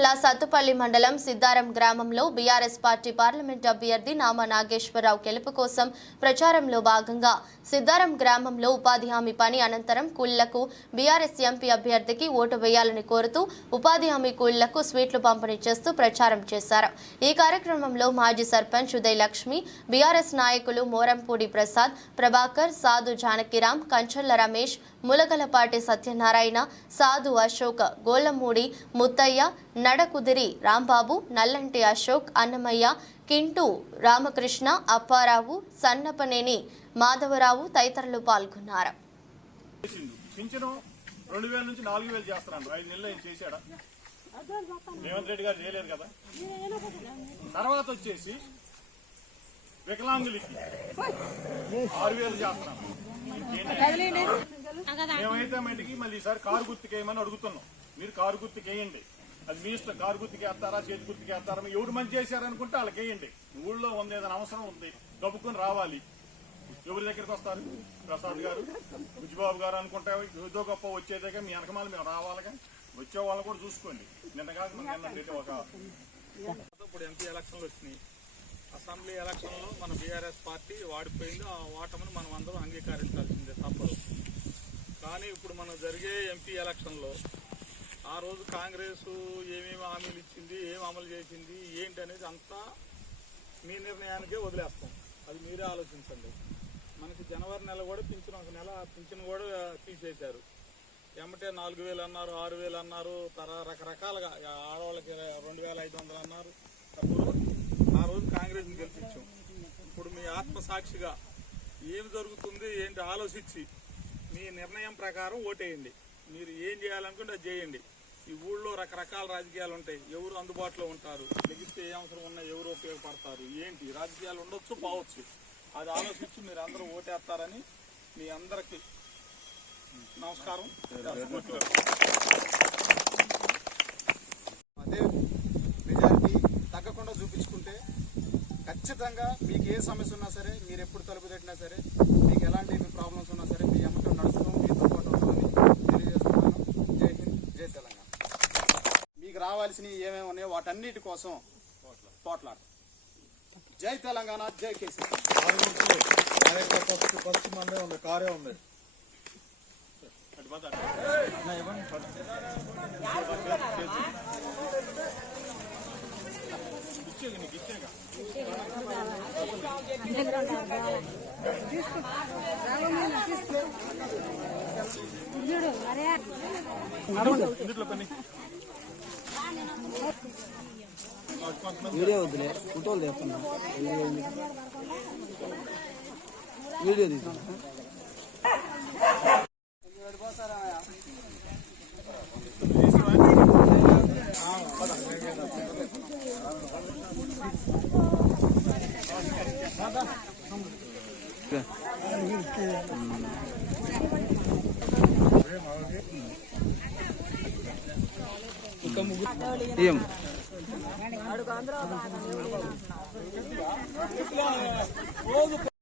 జిల్లా సత్తుపల్లి మండలం సిద్దారం గ్రామంలో బీఆర్ఎస్ పార్టీ పార్లమెంట్ అభ్యర్థి నామా నాగేశ్వరరావు గెలుపు కోసం ప్రచారంలో భాగంగా సిద్దారం గ్రామంలో ఉపాధి హామీ పని అనంతరం కూలీలకు బీఆర్ఎస్ ఎంపీ అభ్యర్థికి ఓటు వేయాలని కోరుతూ ఉపాధి హామీ కూలీలకు స్వీట్లు పంపిణీ చేస్తూ ప్రచారం చేశారు। ఈ కార్యక్రమంలో మాజీ సర్పంచ్ ఉదయ్ లక్ష్మి, బీఆర్ఎస్ నాయకులు మోరంపూడి ప్రసాద్, ప్రభాకర్, సాధు జానకిరామ్, కంచల్ల రమేష్, ములగలపాటి సత్యనారాయణ, సాధు అశోక్, గోలమూడి ముత్తయ్య, నడకుదిరి రాంబాబు, నల్లంటి అశోక్, అన్నమయ్య, కింటూ రామకృష్ణ, అప్పారావు, సన్నపనేని మాధవరావు తదితరులు పాల్గొన్నారు। వికలాంగులకి 6,000 చేస్తున్నాం। మేమైతే మటుకి మళ్ళీ ఈసారి కారు గుర్తుకేయమని అడుగుతున్నాం। మీరు కారు గుర్తుకేయండి, అది మీ ఇష్టం। కారు గుర్తుకేస్తారా, చేతి గుర్తుకేస్తారా, ఎవరు మంచి చేశారనుకుంటే వాళ్ళకి వేయండి। ఊళ్ళో ఉంది, ఏదైనా అవసరం ఉంది, గబుక్కుని రావాలి। ఎవరి దగ్గరికి వస్తారు? ప్రసాద్ గారు, బుజ్జిబాబు గారు అనుకుంటే ఏదో గొప్ప వచ్చేదాకా మీ వెనకమాల మేము రావాలిగా। వచ్చే వాళ్ళని కూడా చూసుకోండి। నిన్న కాదు ఇప్పుడు ఎంపీ ఎలక్షన్లు వచ్చినాయి। అసెంబ్లీ ఎలక్షన్లో మన బీఆర్ఎస్ పార్టీ వాడిపోయింది। ఆ ఓటమిని మనం అందరం అంగీకరించాల్సిందే, తప్పదు। కానీ ఇప్పుడు మనం జరిగే ఎంపీ ఎలక్షన్లో ఆ రోజు కాంగ్రెస్ ఏమేమి హామీలు ఇచ్చింది, ఏం అమలు చేసింది, ఏంటి అనేది అంతా మీ నిర్ణయానికే వదిలేస్తాం। అది మీరే ఆలోచించండి। మనకి జనవరి నెల కూడా పింఛన్, ఒక నెల పింఛన్ కూడా తీసేశారు। ఏమంటే 4,000 అన్నారు, 6,000 అన్నారు, రకరకాలుగా ఆడవాళ్ళకి 2,500 అన్నారు। ఆ రోజు కాంగ్రెస్ని గెలిపించాం। ఇప్పుడు మీ ఆత్మసాక్షిగా ఏమి జరుగుతుంది ఏంటి ఆలోచించి మీ నిర్ణయం ప్రకారం ఓటేయండి। మీరు ఏం చేయాలనుకుంటే అది చేయండి। ఈ ఊళ్ళో రకరకాల రాజకీయాలు ఉంటాయి, ఎవరు అందుబాటులో ఉంటారు, లెగిస్తే ఏ అవసరం ఉన్నా ఎవరు ఉపయోగపడతారు, ఏంటి రాజకీయాలు ఉండొచ్చు పోవచ్చు, అది ఆలోచించి మీరు అందరూ ఓటేస్తారని మీ అందరికీ నమస్కారం। అదే మెజారిటీ తగ్గకుండా చూపించుకుంటే ఖచ్చితంగా మీకు ఏ సమస్య ఉన్నా సరే, మీరు ఎప్పుడు తలుపు తట్టినా సరే, మీకు ఎలాంటి ప్రాబ్లమ్స్ ఉన్నా సరే, మీ అమ్మటం నడుస్తాం, మీతో పాటు వస్తుందని తెలియజేస్తున్నాను। జై హింద్, జై తెలంగాణ। మీకు రావాల్సినవి ఏమేమి ఉన్నాయో వాటన్నిటి కోసం పోట్లాడు। జై తెలంగాణ, జై కేసీఆర్। ఫస్ట్ మందే ఉంది, కారే ఉంది। వీడియో వద్దులే, ఫోటోలు తెస్తున్నా, వీడియో తీసుకున్నా। ఏం